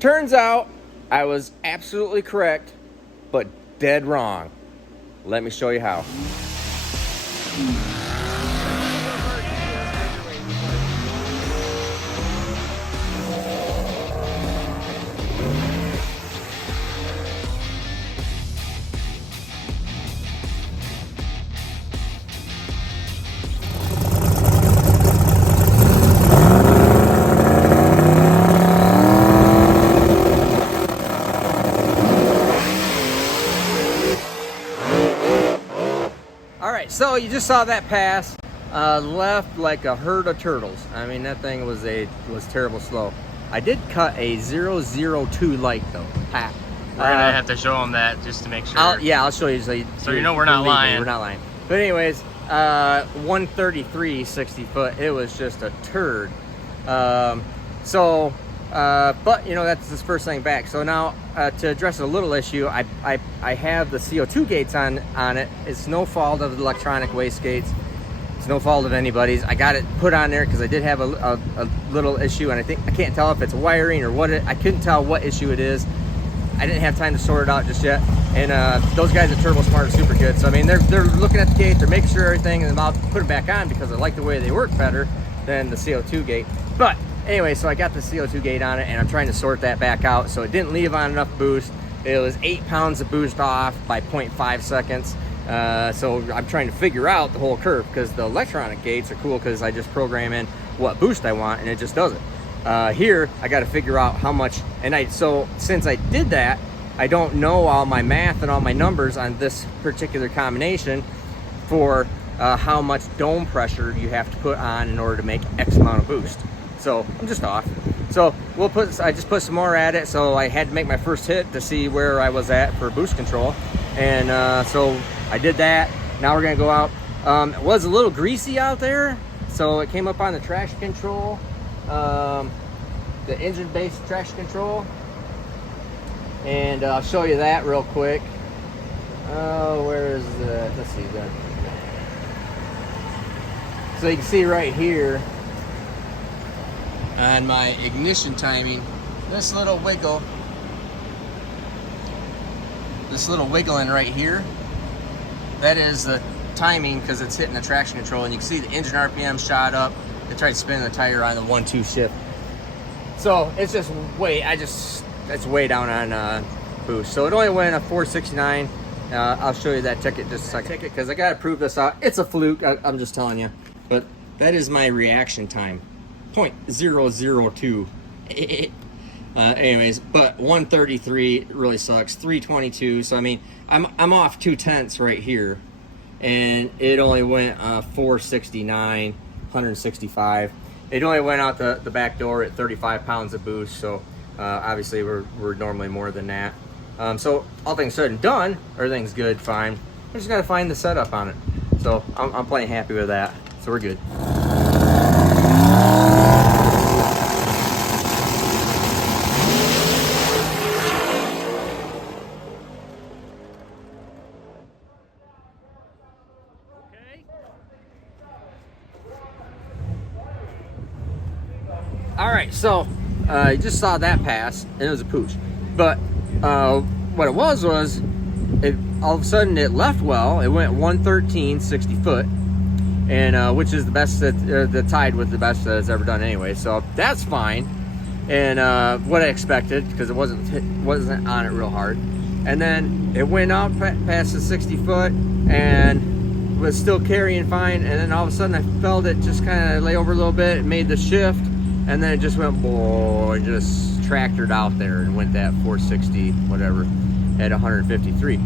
Turns out I was absolutely correct, but dead wrong. Let me show you how. Alright, so you just saw that pass. Left like a herd of turtles. I mean, that thing was terrible slow. I did cut a 002 light though. Ha. We're gonna have to show them that just to make sure. I'll show you so you know we're not lying. We're not lying. But anyways, 133 60 foot. It was just a turd. But you know, that's this first thing back. So now to address a little issue, I have the CO2 gates on it. It's no fault of the electronic waste gates. It's no fault of anybody's. I got it put on there because I did have a little issue, and I can't tell if it's wiring or what. I couldn't tell what issue it is. I didn't have time to sort it out just yet. And those guys at Turbo Smart are super good. So I mean, they're looking at the gate, they're making sure everything, and I'll put it back on because I like the way they work better than the CO2 gate. But anyway, so I got the CO2 gate on it, and I'm trying to sort that back out. So it didn't leave on enough boost. It was 8 pounds of boost off by 0.5 seconds. So I'm trying to figure out the whole curve because the electronic gates are cool because I just program in what boost I want and it just does it. Here I got to figure out how much, and so since I did that, I don't know all my math and all my numbers on this particular combination for how much dome pressure you have to put on in order to make X amount of boost. So I'm just off. So I just put some more at it. So I had to make my first hit to see where I was at for boost control. And so I did that. Now we're gonna go out. It was a little greasy out there. So it came up on the traction control, the engine-based traction control. And I'll show you that real quick. Oh, where is the, let's see that. So you can see right here on my ignition timing, this little wiggling right here, that is the timing because it's hitting the traction control, and you can see the engine RPM shot up. I tried spinning the tire on the 1-2 shift. So it's just it's way down on boost. So it only went a 469. I'll show you that ticket just a second because I gotta prove this out. It's a fluke, I'm just telling you. But that is my reaction time, 0.002. Anyways, but 133 really sucks. 322. So I mean, I'm off 2/10 right here, and it only went 469, 165. It only went out the back door at 35 pounds of boost. So obviously we're normally more than that. So all things said and done, everything's good, fine. I just gotta find the setup on it. So I'm plenty happy with that. So we're good. All right, so you just saw that pass, and it was a pooch. But what it was all of a sudden it left well. It went 113 60 foot, and which is the best the tied with the best that it's ever done anyway. So that's fine, and what I expected because it wasn't on it real hard. And then it went out past the 60 foot and was still carrying fine. And then all of a sudden I felt it just kind of lay over a little bit. It made the shift. And then it just went, and just tractored out there and went that 460, whatever, at 153.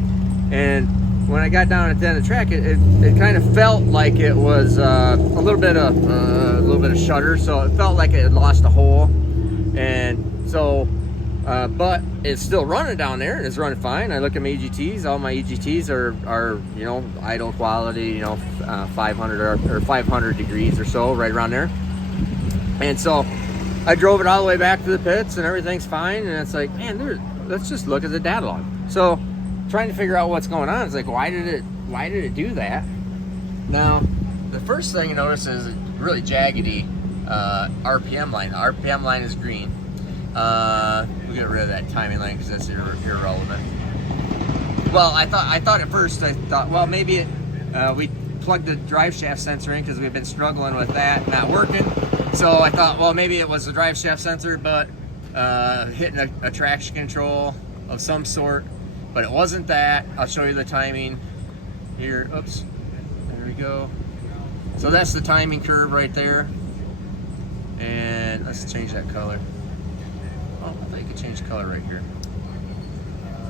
And when I got down at the end of the track, it kind of felt like it was a little bit of shudder. So it felt like it had lost a hole. And so, but it's still running down there, and it's running fine. I look at my EGTs. All my EGTs are you know, idle quality, you know, 500 or 500 degrees or so, right around there. And so I drove it all the way back to the pits and everything's fine. And it's like, man, let's just look at the data log. So trying to figure out what's going on. It's like, why did it do that? Now, the first thing you notice is a really jaggedy RPM line. The RPM line is green. We'll get rid of that timing line because that's irrelevant. Well, I thought at first, well, maybe we plugged the drive shaft sensor in because we've been struggling with that not working. So I thought, well, maybe it was the drive shaft sensor, but hitting a traction control of some sort. But it wasn't that. I'll show you the timing here. Oops, there we go. So that's the timing curve right there. And let's change that color. Oh, I thought you could change color right here.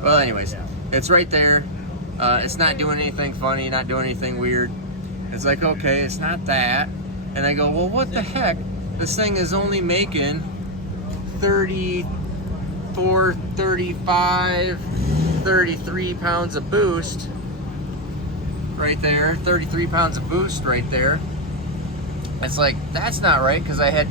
Well, anyways, it's right there. It's not doing anything funny, not doing anything weird. It's like, okay, it's not that. And I go, well, what the heck? This thing is only making 34, 35, 33 pounds of boost right there. 33 pounds of boost right there. It's like, that's not right, because I had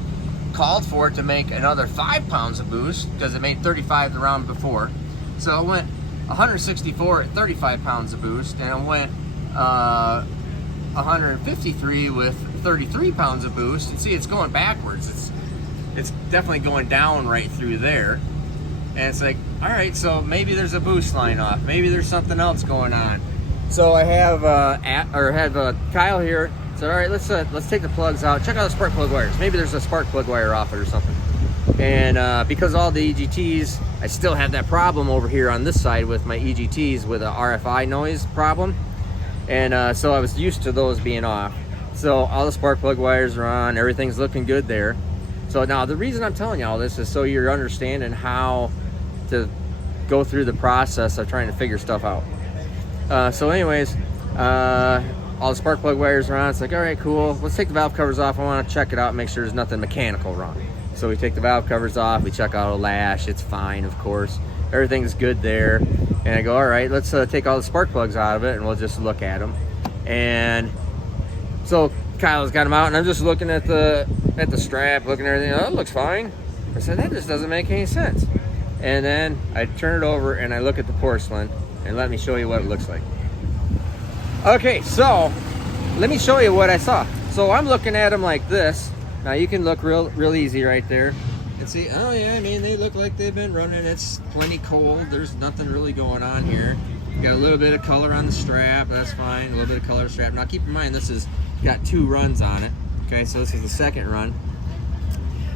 called for it to make another 5 pounds of boost because it made 35 the round before. So it went 164 at 35 pounds of boost, and it went 153 with 33 pounds of boost. And see, it's going backwards. It's definitely going down right through there. And it's like, all right, so maybe there's a boost line off. Maybe there's something else going on. So I have Kyle here. So all right, let's take the plugs out. Check out the spark plug wires. Maybe there's a spark plug wire off it or something. And because all the EGTs, I still have that problem over here on this side with my EGTs with a RFI noise problem. And so I was used to those being off. So all the spark plug wires are on. Everything's looking good there. So now the reason I'm telling you all this is so you're understanding how to go through the process of trying to figure stuff out. So anyways, all the spark plug wires are on. It's like, all right, cool. Let's take the valve covers off. I want to check it out, make sure there's nothing mechanical wrong. So we take the valve covers off. We check out a lash. It's fine, of course. Everything's good there. And I go, all right, let's take all the spark plugs out of it, and we'll just look at them. And so Kyle's got them out, and I'm just looking at the strap, looking at everything. Oh, it looks fine. I said, that just doesn't make any sense. And then I turn it over and I look at the porcelain, and let me show you what it looks like. Okay, so let me show you what I saw. So I'm looking at them like this. Now you can look real easy right there and see, oh yeah, I mean, they look like they've been running. It's plenty cold. There's nothing really going on here. Got a little bit of color on the strap. That's fine. A little bit of color on the strap. Now keep in mind, this has got 2 runs on it. Okay, so this is the second run.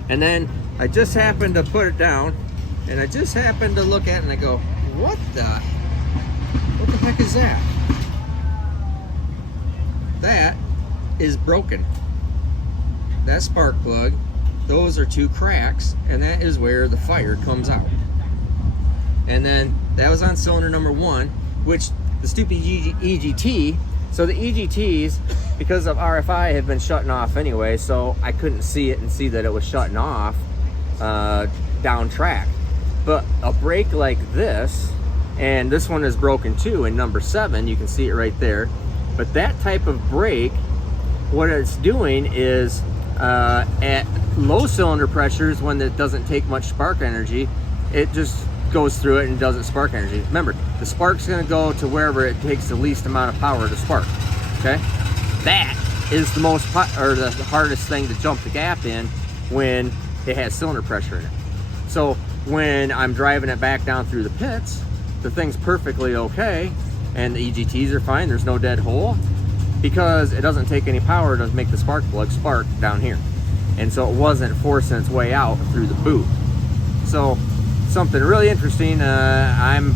And then I just happened to put it down, and I just happened to look at it, and I go, what the heck is that? That is broken. That spark plug, those are 2 cracks, and that is where the fire comes out. And then that was on cylinder number 1, which the stupid EGT, so the EGTs, because of RFI, have been shutting off anyway, so I couldn't see it and see that it was shutting off down track. But a brake like this, and this one is broken too in number 7, you can see it right there. But that type of brake, what it's doing is at low cylinder pressures, when it doesn't take much spark energy, it just goes through it and doesn't spark energy. Remember, the spark's going to go to wherever it takes the least amount of power to spark. Okay, that is the the hardest thing to jump the gap in when it has cylinder pressure in it. So when I'm driving it back down through the pits, the thing's perfectly okay, and the EGTs are fine. There's no dead hole, because it doesn't take any power to make the spark plug spark down here. And so it wasn't forcing its way out through the boot. So something really interesting, I'm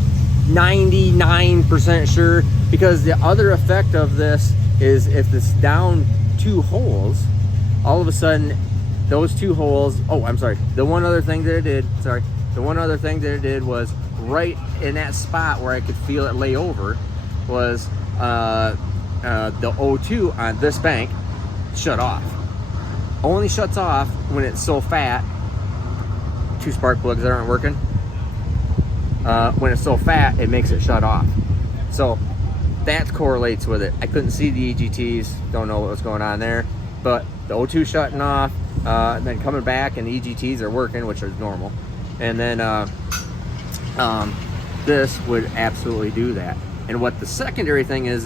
99% sure, because the other effect of this is if it's down 2 holes, all of a sudden those 2 holes, oh, I'm sorry, the one other thing that it did was right in that spot where I could feel it lay over was the O2 on this bank shut off. Only shuts off when it's so fat. 2 spark plugs that aren't working. When it's so fat, it makes it shut off. So that correlates with it. I couldn't see the EGTs, don't know what was going on there, but the O2 shutting off, then coming back, and the EGTs are working, which is normal. And then this would absolutely do that. And what the secondary thing is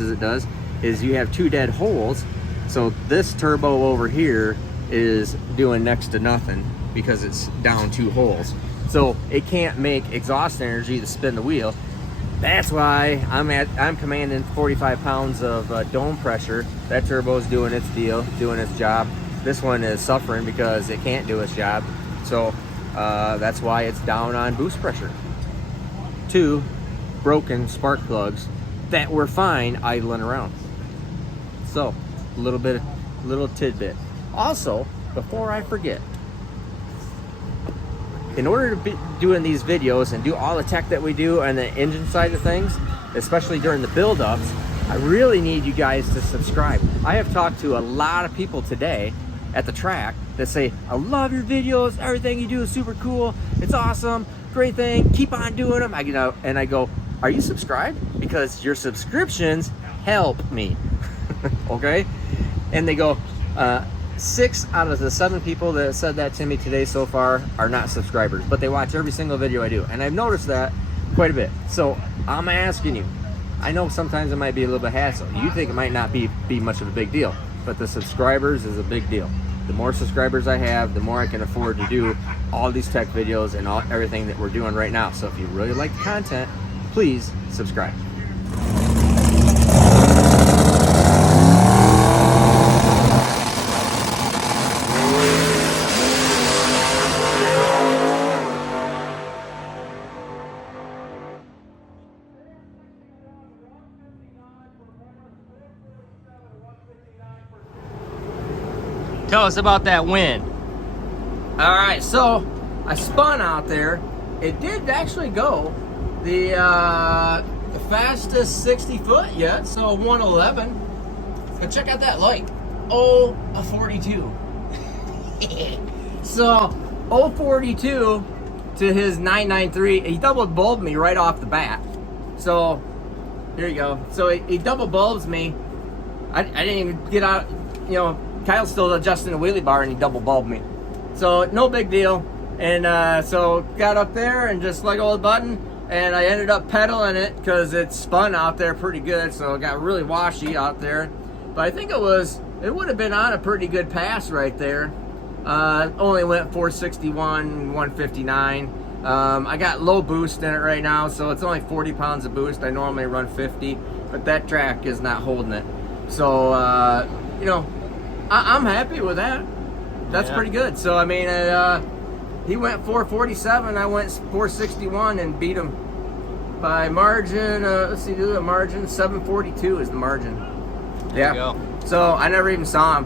you have 2 dead holes. So this turbo over here is doing next to nothing because it's down 2 holes. so it can't make exhaust energy to spin the wheel. That's why I'm commanding 45 pounds of dome pressure. That turbo's doing its deal, doing its job. This one is suffering because it can't do its job. So that's why it's down on boost pressure. 2 broken spark plugs that were fine idling around. So little tidbit. Also, before I forget, in order to be doing these videos and do all the tech that we do on the engine side of things, especially during the build-ups, I really need you guys to subscribe. I have talked to a lot of people today at the track that say, I love your videos, everything you do is super cool, it's awesome, great thing, keep on doing them. I go, are you subscribed? Because your subscriptions help me, okay? And they go, 6 out of the 7 people that said that to me today so far are not subscribers, but they watch every single video I do, and I've noticed that quite a bit. So I'm asking you, I know sometimes it might be a little bit hassle. You think it might not be much of a big deal, but the subscribers is a big deal. The more subscribers I have, the more I can afford to do all these tech videos and everything that we're doing right now. So if you really like the content, please subscribe. Tell us about that win. All right, so I spun out there. It did actually go the fastest 60 foot yet, so 111. But check out that light. Oh, a 42. So 042 to his 993. He double bulbed me right off the bat. So here you go. So he double bulbs me. I didn't even get out, you know. Kyle's still adjusting the wheelie bar and he double bulbed me. So no big deal. And so got up there and just let go of the button, and I ended up pedaling it because it spun out there pretty good. So it got really washy out there. But I think it would have been on a pretty good pass right there. Only went 461, 159. I got low boost in it right now, so it's only 40 pounds of boost. I normally run 50, but that track is not holding it. So, you know, I'm happy with that. That's pretty good. So, I mean, he went 447, I went 461 and beat him by margin. Let's see, the margin, 742 is the margin. There you go. So, I never even saw him.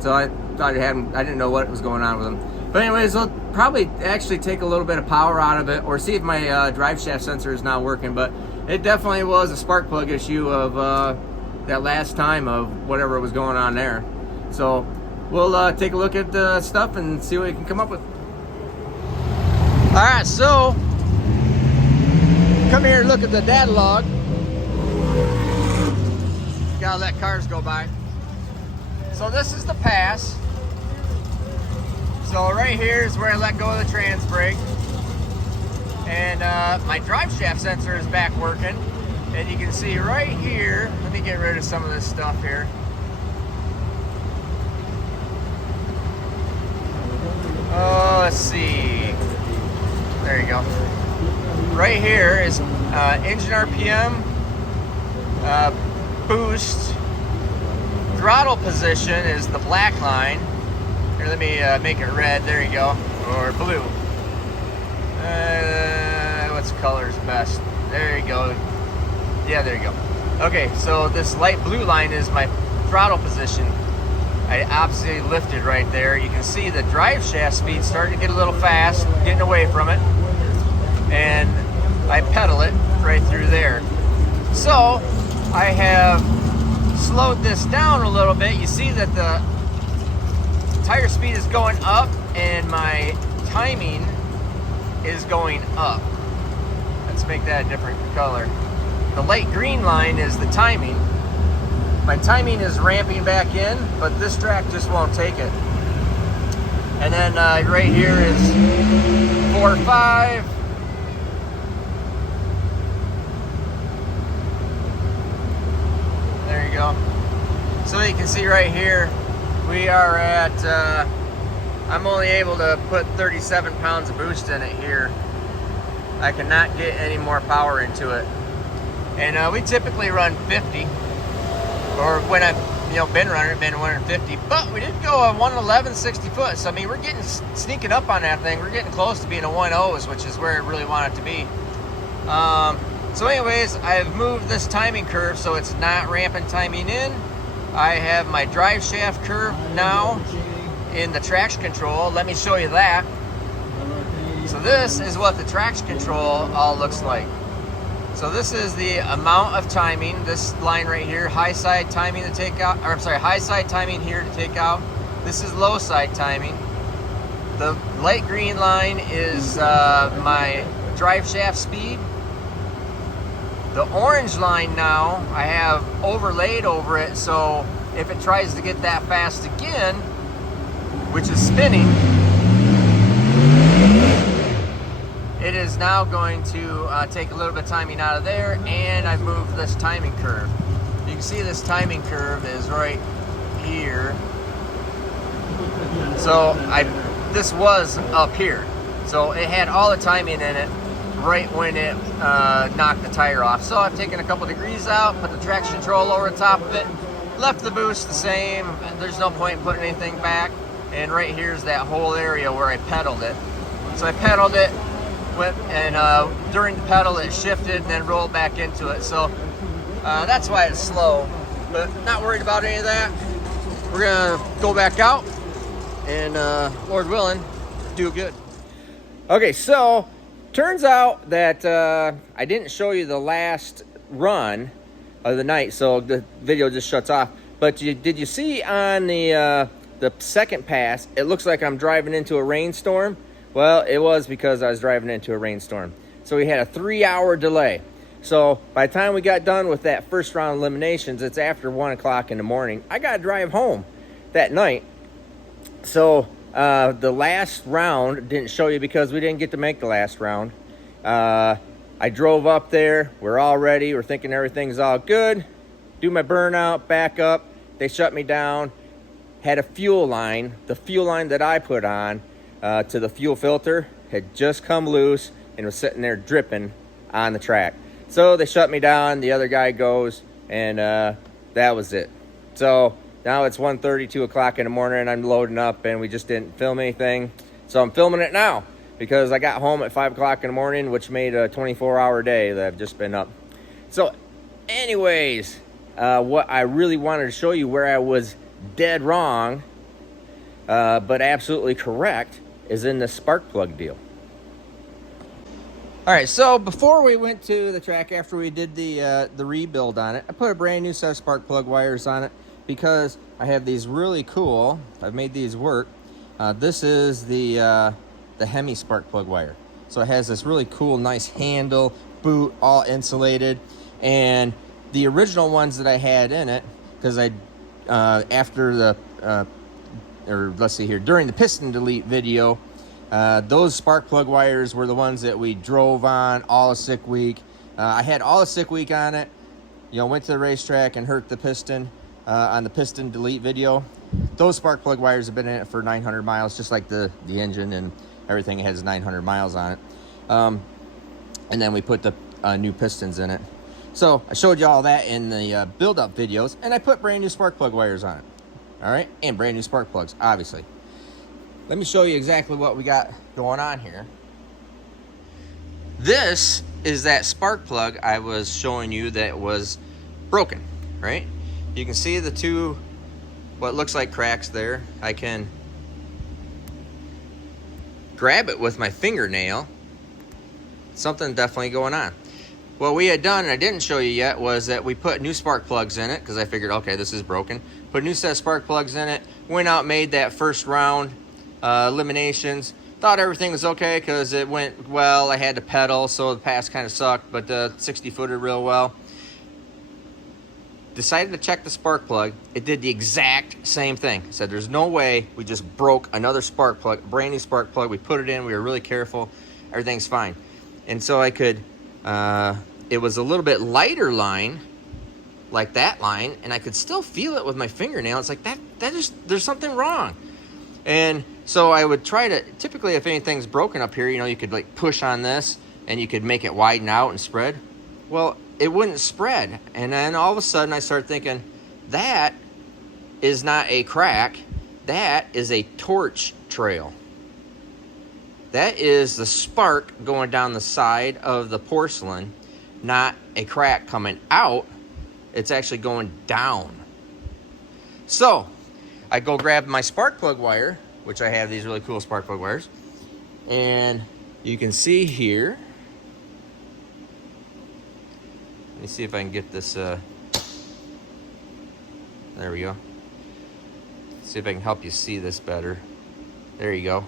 So, I thought I didn't know what was going on with him. But anyways, I'll probably actually take a little bit of power out of it, or see if my drive shaft sensor is not working. But it definitely was a spark plug issue of that last time of whatever was going on there. So we'll take a look at the stuff and see what we can come up with. All right, so come here and look at the data log. Gotta let cars go by. So this is the pass. So right here is where I let go of the trans brake. And my drive shaft sensor is back working. And you can see right here, let me get rid of some of this stuff here. Oh, let's see. There you go. Right here is engine RPM, boost, throttle position is the black line. Here, let me make it red. There you go, or blue. What's color's best? There you go. Yeah, there you go. Okay, so this light blue line is my throttle position. I obviously lifted right there. You can see the drive shaft speed starting to get a little fast, getting away from it. And I pedal it right through there. So I have slowed this down a little bit. You see that the tire speed is going up and my timing is going up. Let's make that a different color. The light green line is the timing. My timing is ramping back in, but this track just won't take it. And then right here is 4.5. There you go. So you can see right here, we are at I'm only able to put 37 pounds of boost in it here. I cannot get any more power into it. And we typically run 50, or when I've been running, been 150. But we did go a 111 60 foot. So I mean, we're getting sneaking up on that thing. We're getting close to being a 1.0s, which is where I really want it to be. So anyways, I've moved this timing curve so it's not ramping timing in. I have my drive shaft curve now in the traction control. Let me show you that. So this is what the traction control all looks like. So this is the amount of timing, this line right here, high side timing to take out, or I'm sorry, high side timing here to take out. This is low side timing. The light green line is my drive shaft speed. The orange line now I have overlaid over it, so if it tries to get that fast again, which is spinning, it is now going to take a little bit of timing out of there, and I've moved this timing curve. You can see this timing curve is right here. So this was up here. So it had all the timing in it right when it knocked the tire off. So I've taken a couple degrees out, put the traction control over the top of it, left the boost the same. There's no point in putting anything back. And right here's that whole area where I pedaled it. So I pedaled it, and during the pedal it shifted and then rolled back into it. So that's why it's slow, but not worried about any of that. We're gonna go back out and Lord willing, do good. Okay, so turns out that I didn't show you the last run of the night, so the video just shuts off. But did you see on the second pass, it looks like I'm driving into a rainstorm? Well, it was because I was driving into a rainstorm. So we had a 3-hour delay. So by the time we got done with that first round of eliminations, it's after 1 o'clock in the morning. I got to drive home that night. So the last round didn't show you because we didn't get to make the last round. I drove up there. We're all ready. We're thinking everything's all good. Do my burnout, back up. They shut me down. Had a fuel line. The fuel line that I put on to the fuel filter had just come loose and was sitting there dripping on the track. So they shut me down. The other guy goes, and that was it. So now it's 1:30, 2 o'clock in the morning, and I'm loading up, and we just didn't film anything. So I'm filming it now because I got home at 5 o'clock in the morning, which made a 24-hour day that I've just been up. So anyways, what I really wanted to show you where I was dead wrong, but absolutely correct, is in the spark plug deal. All right, so before we went to the track, after we did the rebuild on it, I put a brand new set of spark plug wires on it because I have these really cool, I've made these work. This is the Hemi spark plug wire. So it has this really cool, nice handle, boot, all insulated. And the original ones that I had in it, because after the, or let's see here, during the piston delete video, those spark plug wires were the ones that we drove on all the sick week. I had all the sick week on it, went to the racetrack and hurt the piston on the piston delete video. Those spark plug wires have been in it for 900 miles, just like the engine and everything has 900 miles on it. And then we put the new pistons in it. So I showed you all that in the build-up videos, and I put brand new spark plug wires on it. All right, and brand new spark plugs, obviously. Let me show you exactly what we got going on here. This is that spark plug I was showing you that was broken, right? You can see the two, what looks like cracks there. I can grab it with my fingernail. Something definitely going on. What we had done, and I didn't show you yet, was that we put new spark plugs in it because I figured, okay, this is broken. Put a new set of spark plugs in it. Went out, made that first round eliminations. Thought everything was okay because it went well. I had to pedal, so the pass kind of sucked, but the 60-footed real well. Decided to check the spark plug. It did the exact same thing. Said there's no way we just broke another spark plug, brand new spark plug. We put it in. We were really careful. Everything's fine. And so I could, it was a little bit lighter line, like that line, and I could still feel it with my fingernail. It's like that just, there's something wrong. And So I would try to, typically if anything's broken up here, you know, you could like push on this and you could make it widen out and spread. Well, it wouldn't spread. And then all of a sudden I started thinking, that is not a crack, that is a torch trail. That is the spark going down the side of the porcelain, not a crack coming out. It's actually going down. So I go grab my spark plug wire, which I have these really cool spark plug wires, and you can see here, let me see if I can get this, there we go. See if I can help you see this better. There you go.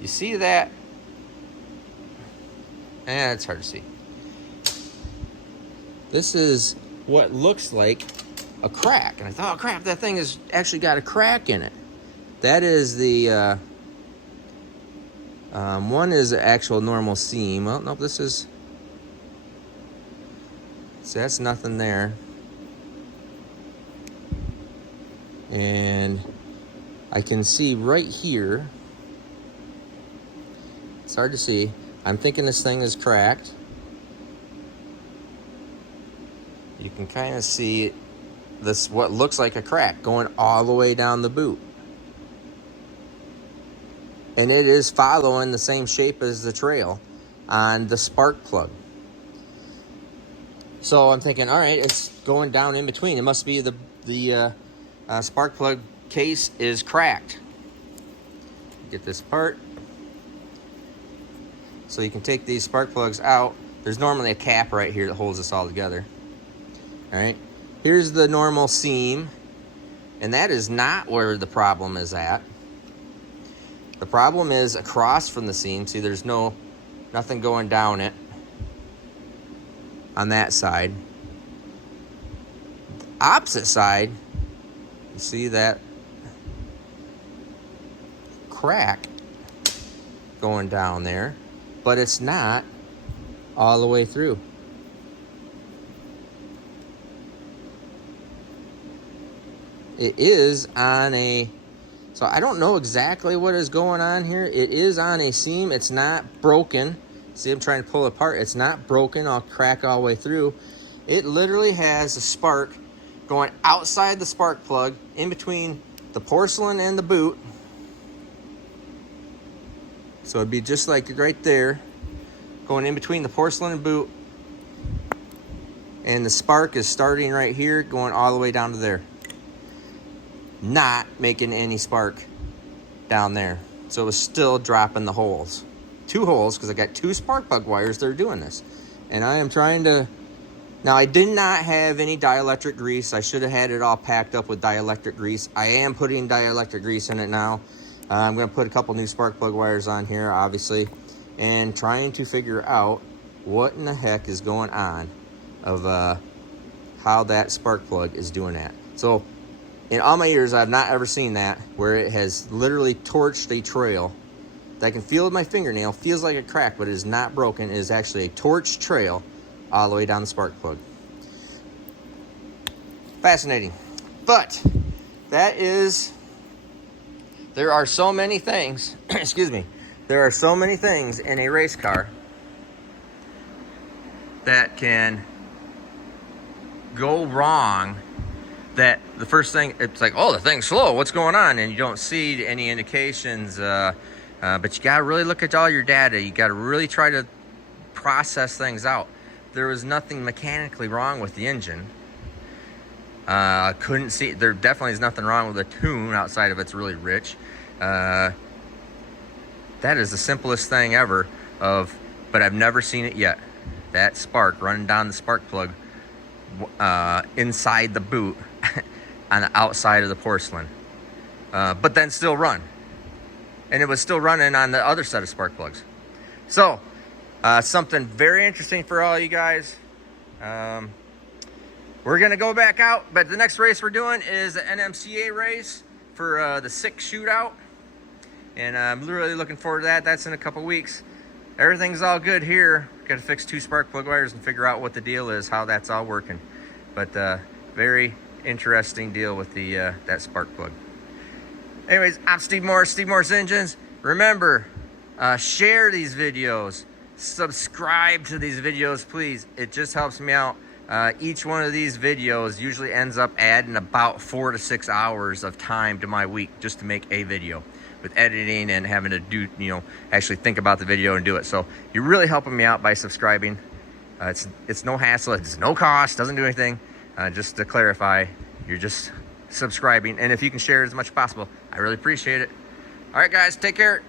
You see that? It's hard to see. This is what looks like a crack. And I thought, oh crap, that thing has actually got a crack in it. That is the, one is an actual normal seam. Well, nope, this is, see, that's nothing there. And I can see right here, it's hard to see. I'm thinking this thing is cracked. You can kind of see this, what looks like a crack going all the way down the boot. And it is following the same shape as the trail on the spark plug. So I'm thinking, all right, it's going down in between. It must be the spark plug case is cracked. Get this apart. So you can take these spark plugs out. There's normally a cap right here that holds this all together. All right, here's the normal seam, and that is not where the problem is at. The problem is across from the seam. See, there's nothing going down it on that side. The opposite side, you see that crack going down there, but it's not all the way through. It is on a, so I don't know exactly what is going on here. It is on a seam. It's not broken. See, I'm trying to pull it apart. It's not broken. I'll crack all the way through. It literally has a spark going outside the spark plug in between the porcelain and the boot. So it'd be just like right there, going in between the porcelain and boot. And the spark is starting right here, going all the way down to there. Not making any spark down there. So it was still dropping the holes. 2 holes, because I got 2 spark plug wires that are doing this. And I am trying to, now I did not have any dielectric grease. I should have had it all packed up with dielectric grease. I am putting dielectric grease in it now. I'm going to put a couple new spark plug wires on here, obviously, and trying to figure out what in the heck is going on of how that spark plug is doing that. So in all my years, I've not ever seen that, where it has literally torched a trail that I can feel with my fingernail. Feels like a crack, but it is not broken. It is actually a torched trail all the way down the spark plug. Fascinating. But that is, there are so many things, excuse me, there are so many things in a race car that can go wrong, that the first thing, it's like, oh, the thing's slow, what's going on? And you don't see any indications, but you gotta really look at all your data. You gotta really try to process things out. There was nothing mechanically wrong with the engine. Couldn't see, there definitely is nothing wrong with the tune outside of it's really rich. That is the simplest thing ever but I've never seen it yet. That spark running down the spark plug inside the boot on the outside of the porcelain, but then still run. And it was still running on the other set of spark plugs. So something very interesting for all you guys. We're gonna go back out, but the next race we're doing is the NMCA race for the 6 shootout, and I'm really looking forward to that. That's in a couple weeks. Everything's all good here. Got to fix 2 spark plug wires and figure out what the deal is, how that's all working. But very, interesting deal with the that spark plug. Anyways, I'm Steve Morse, Steve Morse Engines. Remember, share these videos, subscribe to these videos, please. It just helps me out. Each one of these videos usually ends up adding about 4 to 6 hours of time to my week just to make a video, with editing and having to do, actually think about the video and do it. So you're really helping me out by subscribing. It's no hassle, it's no cost, doesn't do anything. Just to clarify, you're just subscribing, and if you can share it as much as possible, I really appreciate it. All right, guys, take care.